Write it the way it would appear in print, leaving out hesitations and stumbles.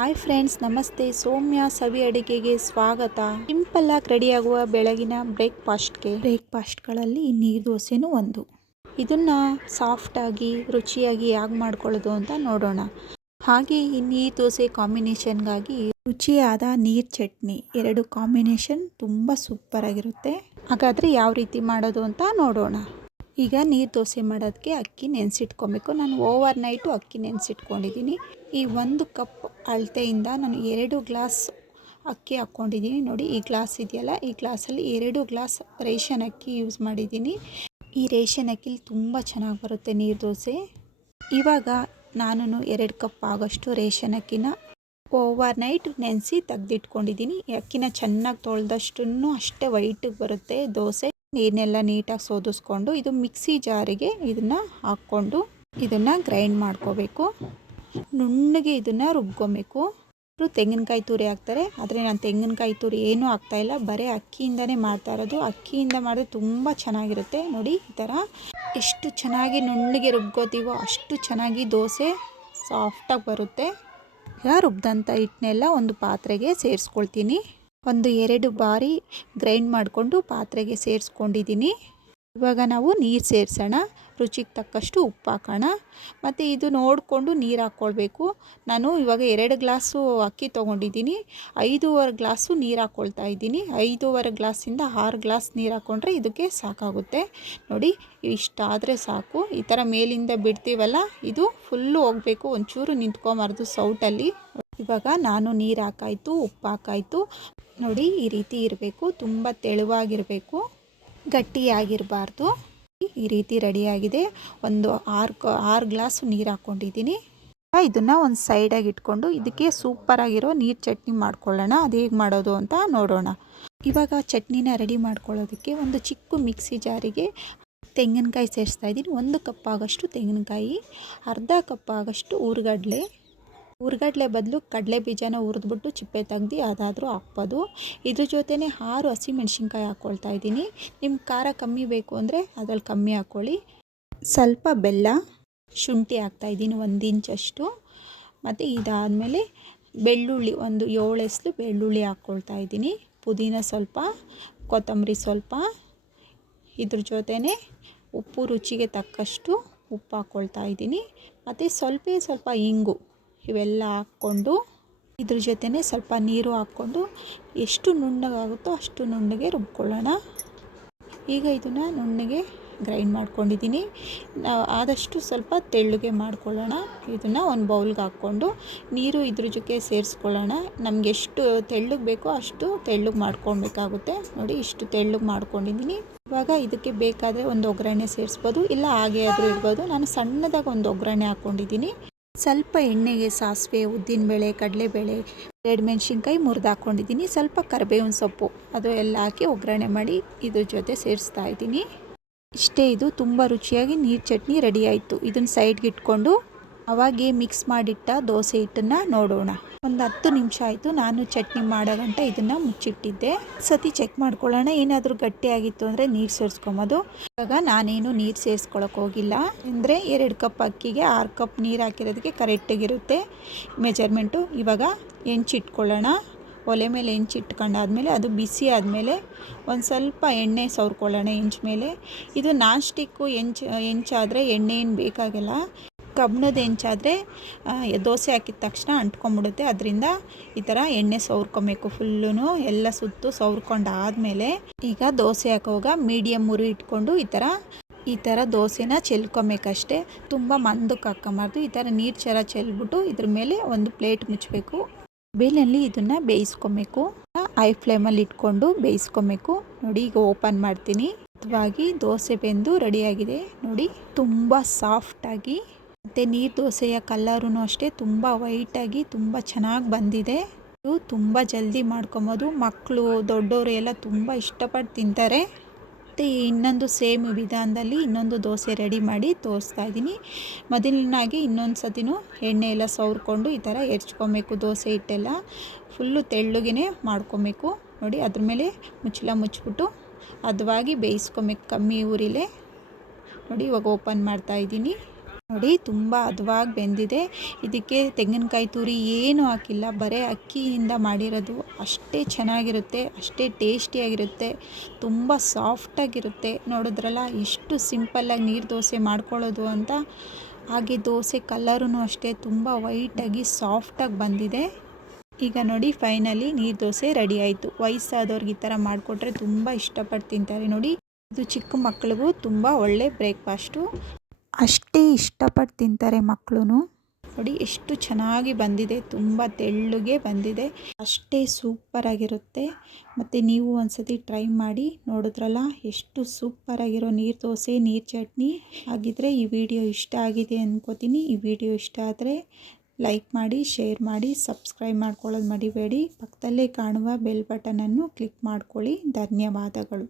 Hi friends, ನಮಸ್ತೆ. ಸೌಮ್ಯ ಸವಿ ಅಡುಗೆಗೆ ಸ್ವಾಗತ. ಸಿಂಪಲ್ ಆಗಿ ರೆಡಿಯಾಗುವ ಬೆಳಗಿನ ಬ್ರೇಕ್ಫಾಸ್ಟ್ಗಳಲ್ಲಿ ನೀರು ದೋಸೆನೂ ಒಂದು. ಇದನ್ನು ಸಾಫ್ಟಾಗಿ ರುಚಿಯಾಗಿ ಹೇಗೆ ಮಾಡ್ಕೊಳ್ಳೋದು ಅಂತ ನೋಡೋಣ. ಹಾಗೆ ಈ ನೀರು ದೋಸೆ ಕಾಂಬಿನೇಷನ್ಗಾಗಿ ರುಚಿಯಾದ ನೀರು ಚಟ್ನಿ, ಎರಡು ಕಾಂಬಿನೇಷನ್ ತುಂಬ ಸೂಪರ್ ಆಗಿರುತ್ತೆ. ಹಾಗಾದರೆ ಯಾವ ರೀತಿ ಮಾಡೋದು ಅಂತ ನೋಡೋಣ. ಈಗ ನೀರು ದೋಸೆ ಮಾಡೋದಕ್ಕೆ ಅಕ್ಕಿ ನೆನೆಸಿಟ್ಕೊಬೇಕು. ನಾನು ಓವರ್ ನೈಟು ಅಕ್ಕಿ ನೆನೆಸಿಟ್ಕೊಂಡಿದ್ದೀನಿ. ಈ 1 ಕಪ್ ಅಳತೆಯಿಂದ ನಾನು 2 ಗ್ಲಾಸ್ ಅಕ್ಕಿ ಹಾಕ್ಕೊಂಡಿದ್ದೀನಿ. ನೋಡಿ, ಈ ಗ್ಲಾಸ್ ಇದೆಯಲ್ಲ, ಈ ಗ್ಲಾಸಲ್ಲಿ 2 ಗ್ಲಾಸ್ ರೇಷನ್ ಅಕ್ಕಿ ಯೂಸ್ ಮಾಡಿದ್ದೀನಿ. ಈ ರೇಷನ್ ಅಕ್ಕಿಲಿ ತುಂಬ ಚೆನ್ನಾಗಿ ಬರುತ್ತೆ ನೀರು ದೋಸೆ. ಇವಾಗ ನಾನು 2 ಕಪ್ ಆಗೋಷ್ಟು ರೇಷನ್ ಅಕ್ಕಿನ ಓವರ್ ನೈಟ್ ನೆನೆಸಿ ತೆಗೆದಿಟ್ಕೊಂಡಿದ್ದೀನಿ. ಅಕ್ಕಿನ ಚೆನ್ನಾಗಿ ತೊಳೆದಷ್ಟು ಅಷ್ಟೇ ವೈಟಿಗೆ ಬರುತ್ತೆ ದೋಸೆ. ನೀರನ್ನೆಲ್ಲ ನೀಟಾಗಿ ಸೋದಿಸ್ಕೊಂಡು ಇದು ಮಿಕ್ಸಿ ಜಾರಿಗೆ ಇದನ್ನು ಹಾಕ್ಕೊಂಡು ಇದನ್ನು ಗ್ರೈಂಡ್ ಮಾಡ್ಕೋಬೇಕು. ನುಣ್ಣಗೆ ಇದನ್ನು ರುಬ್ಕೊಬೇಕು. ತೆಂಗಿನಕಾಯಿ ತುರಿ ಹಾಕ್ತಾರೆ, ಆದರೆ ನಾನು ತೆಂಗಿನಕಾಯಿ ತುರಿ ಏನೂ ಹಾಕ್ತಾಯಿಲ್ಲ, ಬರೀ ಅಕ್ಕಿಯಿಂದನೇ ಮಾಡ್ತಾ ಇರೋದು. ಅಕ್ಕಿಯಿಂದ ಮಾಡಿದ್ರೆ ತುಂಬ ಚೆನ್ನಾಗಿರುತ್ತೆ. ನೋಡಿ, ಈ ಥರ ಎಷ್ಟು ಚೆನ್ನಾಗಿ ನುಣ್ಣಗೆ ರುಬ್ಕೋತೀವೋ ಅಷ್ಟು ಚೆನ್ನಾಗಿ ದೋಸೆ ಸಾಫ್ಟಾಗಿ ಬರುತ್ತೆ. ಈಗ ರುಬ್ದಂಥ ಹಿಟ್ಟನ್ನೆಲ್ಲ ಒಂದು ಪಾತ್ರೆಗೆ ಸೇರಿಸ್ಕೊಳ್ತೀನಿ. 1-2 ಬಾರಿ ಗ್ರೈಂಡ್ ಮಾಡಿಕೊಂಡು ಪಾತ್ರೆಗೆ ಸೇರಿಸ್ಕೊಂಡಿದ್ದೀನಿ. ಇವಾಗ ನಾವು ನೀರು ಸೇರಿಸೋಣ. ರುಚಿಗೆ ತಕ್ಕಷ್ಟು ಉಪ್ಪು ಹಾಕೋಣ. ಮತ್ತು ಇದು ನೋಡಿಕೊಂಡು ನೀರು ಹಾಕ್ಕೊಳ್ಬೇಕು. ನಾನು ಇವಾಗ 2 ಗ್ಲಾಸು ಅಕ್ಕಿ ತೊಗೊಂಡಿದ್ದೀನಿ. 5.5 ಗ್ಲಾಸು ನೀರು ಹಾಕ್ಕೊಳ್ತಾ ಇದ್ದೀನಿ. 5.5 ಗ್ಲಾಸಿಂದ 6 ಗ್ಲಾಸ್ ನೀರು ಹಾಕ್ಕೊಂಡ್ರೆ ಇದಕ್ಕೆ ಸಾಕಾಗುತ್ತೆ. ನೋಡಿ, ಇಷ್ಟಾದರೆ ಸಾಕು. ಈ ಥರ ಮೇಲಿಂದ ಬಿಡ್ತೀವಲ್ಲ, ಇದು ಫುಲ್ಲು ಹೋಗಬೇಕು, ಒಂಚೂರು ನಿಂತ್ಕೊಂಬಾರ್ದು ಸೌಟಲ್ಲಿ. ಇವಾಗ ನಾನು ನೀರು ಹಾಕಾಯಿತು, ಉಪ್ಪು ಹಾಕಾಯಿತು. ನೋಡಿ, ಈ ರೀತಿ ಇರಬೇಕು. ತುಂಬ ತೆಳುವಾಗಿರಬೇಕು, ಗಟ್ಟಿಯಾಗಿರಬಾರ್ದು. ಈ ರೀತಿ ರೆಡಿಯಾಗಿದೆ. ಒಂದು 6 ಗ್ಲಾಸು ನೀರು ಹಾಕ್ಕೊಂಡಿದ್ದೀನಿ. ಇದನ್ನು ಒಂದು ಸೈಡಾಗಿ ಇಟ್ಕೊಂಡು ಇದಕ್ಕೆ ಸೂಪರಾಗಿರೋ ನೀರು ಚಟ್ನಿ ಮಾಡ್ಕೊಳ್ಳೋಣ. ಅದು ಹೇಗೆ ಮಾಡೋದು ಅಂತ ನೋಡೋಣ. ಇವಾಗ ಚಟ್ನಿನ ರೆಡಿ ಮಾಡ್ಕೊಳ್ಳೋದಕ್ಕೆ ಒಂದು ಚಿಕ್ಕ ಮಿಕ್ಸಿ ಜಾರಿಗೆ ತೆಂಗಿನಕಾಯಿ ಸೇರಿಸ್ತಾ ಇದ್ದೀನಿ. 1 ಕಪ್ ಆಗೋಷ್ಟು ತೆಂಗಿನಕಾಯಿ, ಅರ್ಧ ಕಪ್ ಆಗೋಷ್ಟು ಹುರ್ಗಡ್ಲೆ ಬದಲು ಕಡಲೆ ಬೀಜನ ಹುರಿದ್ಬಿಟ್ಟು ಚಿಪ್ಪೆ ತೆಗ್ದು ಅದಾದರೂ ಹಾಕ್ಬೋದು. ಇದ್ರ ಜೊತೆನೇ 6 ಹಸಿಮೆಣ್ಸಿನ್ಕಾಯಿ ಹಾಕ್ಕೊಳ್ತಾ ಇದ್ದೀನಿ. ನಿಮ್ಗೆ ಖಾರ ಕಮ್ಮಿ ಬೇಕು ಅಂದರೆ ಅದ್ರಲ್ಲಿ ಕಮ್ಮಿ ಹಾಕ್ಕೊಳ್ಳಿ. ಸ್ವಲ್ಪ ಬೆಲ್ಲ, ಶುಂಠಿ ಹಾಕ್ತಾಯಿದ್ದೀನಿ 1 ಇಂಚಷ್ಟು. ಮತ್ತು ಇದಾದಮೇಲೆ ಬೆಳ್ಳುಳ್ಳಿ ಒಂದು 7 ಎಸಳು ಬೆಳ್ಳುಳ್ಳಿ ಹಾಕ್ಕೊಳ್ತಾ ಇದ್ದೀನಿ. ಪುದೀನ ಸ್ವಲ್ಪ, ಕೊತ್ತಂಬರಿ ಸ್ವಲ್ಪ. ಇದ್ರ ಜೊತೆನೇ ಉಪ್ಪು ರುಚಿಗೆ ತಕ್ಕಷ್ಟು ಉಪ್ಪು ಹಾಕ್ಕೊಳ್ತಾ ಇದ್ದೀನಿ. ಮತ್ತು ಸ್ವಲ್ಪ ಇಂಗು, ಇವೆಲ್ಲ ಹಾಕ್ಕೊಂಡು ಇದ್ರ ಜೊತೆನೇ ಸ್ವಲ್ಪ ನೀರು ಹಾಕ್ಕೊಂಡು ಎಷ್ಟು ನುಣ್ಣಗಾಗುತ್ತೋ ಅಷ್ಟು ನುಣ್ಣಗೆ ರುಬ್ಕೊಳ್ಳೋಣ. ಈಗ ಇದನ್ನು ನುಣ್ಣಗೆ ಗ್ರೈಂಡ್ ಮಾಡ್ಕೊಂಡಿದ್ದೀನಿ. ಆದಷ್ಟು ಸ್ವಲ್ಪ ತೆಳ್ಳಗೆ ಮಾಡ್ಕೊಳ್ಳೋಣ. ಇದನ್ನು ಒಂದು ಬೌಲ್ಗೆ ಹಾಕ್ಕೊಂಡು ನೀರು ಇದ್ರ ಜೊತೆ ಸೇರಿಸ್ಕೊಳ್ಳೋಣ. ನಮಗೆ ಎಷ್ಟು ತೆಳ್ಳಗೆ ಬೇಕೋ ಅಷ್ಟು ತೆಳ್ಳಗೆ ಮಾಡ್ಕೊಳ್ಬೇಕಾಗುತ್ತೆ. ನೋಡಿ, ಇಷ್ಟು ತೆಳ್ಳಗೆ ಮಾಡ್ಕೊಂಡಿದ್ದೀನಿ. ಇವಾಗ ಇದಕ್ಕೆ ಬೇಕಾದರೆ ಒಂದು ಒಗ್ಗರಣೆ ಸೇರಿಸ್ಬೋದು, ಇಲ್ಲ ಹಾಗೆ ಆದರೂ ಇಡ್ಬೋದು. ನಾನು ಸಣ್ಣದಾಗಿ ಒಂದು ಒಗ್ಗರಣೆ ಹಾಕ್ಕೊಂಡಿದ್ದೀನಿ. ಸ್ವಲ್ಪ ಎಣ್ಣೆಗೆ ಸಾಸಿವೆ, ಉದ್ದಿನಬೇಳೆ, ಕಡಲೆಬೇಳೆ, 2 ಮೆಣಸಿನ್ಕಾಯಿ ಮುರಿದು ಹಾಕ್ಕೊಂಡಿದ್ದೀನಿ. ಸ್ವಲ್ಪ ಕರಿಬೇವಿನ ಸೊಪ್ಪು, ಅದು ಎಲ್ಲ ಹಾಕಿ ಒಗ್ಗರಣೆ ಮಾಡಿ ಇದ್ರ ಜೊತೆ ಸೇರಿಸ್ತಾ ಇದ್ದೀನಿ. ಇಷ್ಟೇ, ಇದು ತುಂಬ ರುಚಿಯಾಗಿ ನೀರು ಚಟ್ನಿ ರೆಡಿ ಆಯಿತು. ಇದನ್ನು ಸೈಡ್ಗೆ ಇಟ್ಕೊಂಡು ಅವಾಗೆ ಮಿಕ್ಸ್ ಮಾಡಿಟ್ಟ ದೋಸೆ ಹಿಟ್ಟನ್ನು ನೋಡೋಣ. ಒಂದು 10 ನಿಮಿಷ ಆಯಿತು. ನಾನು ಚಟ್ನಿ ಮಾಡೋ ಗಂಟೆ ಇದನ್ನು ಮುಚ್ಚಿಟ್ಟಿದ್ದೆ. ಸತಿ ಚೆಕ್ ಮಾಡ್ಕೊಳ್ಳೋಣ. ಏನಾದರೂ ಗಟ್ಟಿಯಾಗಿತ್ತು ಅಂದರೆ ನೀರು ಸೇರಿಸ್ಕೊಬೋದು. ಇವಾಗ ನಾನೇನು ನೀರು ಸೇರಿಸ್ಕೊಳಕ್ಕೆ ಹೋಗಿಲ್ಲ. ಅಂದರೆ 2 ಕಪ್ ಅಕ್ಕಿಗೆ 6 ಕಪ್ ನೀರು ಹಾಕಿರೋದಕ್ಕೆ ಕರೆಕ್ಟಾಗಿರುತ್ತೆ ಮೆಜರ್ಮೆಂಟು. ಇವಾಗ ಹೆಂಚಿಟ್ಕೊಳ್ಳೋಣ. ಒಲೆ ಮೇಲೆ ಹೆಂಚಿಟ್ಕೊಂಡಾದ್ಮೇಲೆ ಅದು ಬಿಸಿ ಆದಮೇಲೆ ಒಂದು ಸ್ವಲ್ಪ ಎಣ್ಣೆ ಸವರ್ಕೊಳ್ಳೋಣ ಹೆಂಚು ಮೇಲೆ. ಇದು ನಾನ್ ಸ್ಟಿಕ್ಕು ಹೆಂಚಾದರೆ ಎಣ್ಣೆ ಏನು ಬೇಕಾಗಿಲ್ಲ. ಕಬ್ಬಿಣದ ಹೆಂಚಾದರೆ ದೋಸೆ ಹಾಕಿದ ತಕ್ಷಣ ಅಂಟ್ಕೊಂಡ್ಬಿಡುತ್ತೆ. ಅದರಿಂದ ಈ ಥರ ಎಣ್ಣೆ ಸವರ್ಕೊಬೇಕು ಫುಲ್ಲೂ, ಎಲ್ಲ ಸುತ್ತು ಸವರ್ಕೊಂಡಾದಮೇಲೆ ಈಗ ದೋಸೆ ಹಾಕೋವಾಗ ಮೀಡಿಯಮ್ ಉರಿ ಇಟ್ಕೊಂಡು ಈ ಥರ ದೋಸೆನ ಚೆಲ್ಕೊಬೇಕಷ್ಟೇ. ತುಂಬ ಮಂದಕ್ಕೆ ಹಾಕ್ಕೊಂಬಾರ್ದು. ಈ ಥರ ನೀರು ಚೆಲ್ಬಿಟ್ಟು ಇದ್ರ ಮೇಲೆ ಒಂದು ಪ್ಲೇಟ್ ಮುಚ್ಚಬೇಕು. ಬೇಲಲ್ಲಿ ಇದನ್ನು ಬೇಯಿಸ್ಕೊಬೇಕು. ಹೈ ಫ್ಲೇಮಲ್ಲಿ ಇಟ್ಕೊಂಡು ಬೇಯಿಸ್ಕೊಬೇಕು. ನೋಡಿ, ಈಗ ಓಪನ್ ಮಾಡ್ತೀನಿ. ವಾಗಿ ದೋಸೆ ಬೆಂದು ರೆಡಿಯಾಗಿದೆ. ನೋಡಿ, ತುಂಬ ಸಾಫ್ಟಾಗಿ, ಮತ್ತು ನೀರು ದೋಸೆಯ ಕಲ್ಲರೂ ಅಷ್ಟೇ ತುಂಬ ವೈಟಾಗಿ ತುಂಬ ಚೆನ್ನಾಗಿ ಬಂದಿದೆ. ಇದು ತುಂಬ ಜಲ್ದಿ ಮಾಡ್ಕೊಬೋದು. ಮಕ್ಕಳು, ದೊಡ್ಡವರು ಎಲ್ಲ ತುಂಬ ಇಷ್ಟಪಟ್ಟು ತಿಂತಾರೆ. ಮತ್ತು ಇನ್ನೊಂದು ಸೇಮ್ ವಿಧಾನದಲ್ಲಿ ಇನ್ನೊಂದು ದೋಸೆ ರೆಡಿ ಮಾಡಿ ತೋರಿಸ್ತಾ ಇದ್ದೀನಿ. ಮೊದಲನಾಗಿ ಇನ್ನೊಂದು ಸತಿನೂ ಎಣ್ಣೆ ಎಲ್ಲ ಸವರ್ಕೊಂಡು ಈ ಥರ ಹೆರ್ಚ್ಕೊಬೇಕು. ದೋಸೆ ಹಿಟ್ಟೆಲ್ಲ ಫುಲ್ಲು ತೆಳ್ಳಗೆ ಮಾಡ್ಕೊಬೇಕು. ನೋಡಿ, ಅದ್ರ ಮೇಲೆ ಮುಚ್ಚಳ ಮುಚ್ಚಿಬಿಟ್ಟು ಹದವಾಗಿ ಬೇಯಿಸ್ಕೊಬೇಕು ಕಮ್ಮಿ ಉರಿಲೇ. ನೋಡಿ, ಇವಾಗ ಓಪನ್ ಮಾಡ್ತಾ ಇದ್ದೀನಿ. ನೋಡಿ ತುಂಬ ಹದವಾಗಿ ಬೆಂದಿದೆ. ಇದಕ್ಕೆ ತೆಂಗಿನಕಾಯಿ ತುರಿ ಏನೂ ಹಾಕಿಲ್ಲ, ಬರೀ ಅಕ್ಕಿಯಿಂದ ಮಾಡಿರೋದು. ಅಷ್ಟೇ ಚೆನ್ನಾಗಿರುತ್ತೆ, ಅಷ್ಟೇ ಟೇಸ್ಟಿಯಾಗಿರುತ್ತೆ, ತುಂಬ ಸಾಫ್ಟಾಗಿರುತ್ತೆ. ನೋಡಿದ್ರಲ್ಲ ಎಷ್ಟು ಸಿಂಪಲ್ಲಾಗಿ ನೀರು ದೋಸೆ ಮಾಡ್ಕೊಳ್ಳೋದು ಅಂತ. ಹಾಗೆ ದೋಸೆ ಕಲರೂ ಅಷ್ಟೇ ತುಂಬ ವೈಟಾಗಿ ಸಾಫ್ಟಾಗಿ ಬಂದಿದೆ. ಈಗ ನೋಡಿ ಫೈನಲಿ ನೀರು ದೋಸೆ ರೆಡಿ ಆಯಿತು. ವಯಸ್ಸಾದವ್ರಿಗೆ ಈ ಥರ ಮಾಡಿಕೊಟ್ರೆ ತುಂಬ ಇಷ್ಟಪಟ್ಟು ತಿಂತಾರೆ. ನೋಡಿ, ಇದು ಚಿಕ್ಕ ಮಕ್ಳಿಗೂ ತುಂಬ ಒಳ್ಳೆ ಬ್ರೇಕ್ಫಾಸ್ಟು. ಅಷ್ಟೇ ಇಷ್ಟಪಟ್ಟು ತಿಂತಾರೆ ಮಕ್ಕಳು. ನೋಡಿ ಎಷ್ಟು ಚೆನ್ನಾಗಿ ಬಂದಿದೆ, ತುಂಬ ತೆಳ್ಳಗೆ ಬಂದಿದೆ, ಅಷ್ಟೇ ಸೂಪರಾಗಿರುತ್ತೆ. ಮತ್ತು ನೀವು ಒಂದ್ಸತಿ ಟ್ರೈ ಮಾಡಿ. ನೋಡಿದ್ರಲ್ಲ ಎಷ್ಟು ಸೂಪರಾಗಿರೋ ನೀರು ದೋಸೆ, ನೀರು ಚಟ್ನಿ. ಹಾಗಿದ್ರೆ ಈ ವಿಡಿಯೋ ಇಷ್ಟ ಆಗಿದೆ ಅಂದ್ಕೋತೀನಿ. ಈ ವಿಡಿಯೋ ಇಷ್ಟ ಆದರೆ ಲೈಕ್ ಮಾಡಿ, ಶೇರ್ ಮಾಡಿ, ಸಬ್ಸ್ಕ್ರೈಬ್ ಮಾಡ್ಕೊಳ್ಳೋದು ಮರಿಬೇಡಿ. ಪಕ್ಕದಲ್ಲೇ ಕಾಣುವ ಬೆಲ್ ಬಟನನ್ನು ಕ್ಲಿಕ್ ಮಾಡ್ಕೊಳ್ಳಿ. ಧನ್ಯವಾದಗಳು.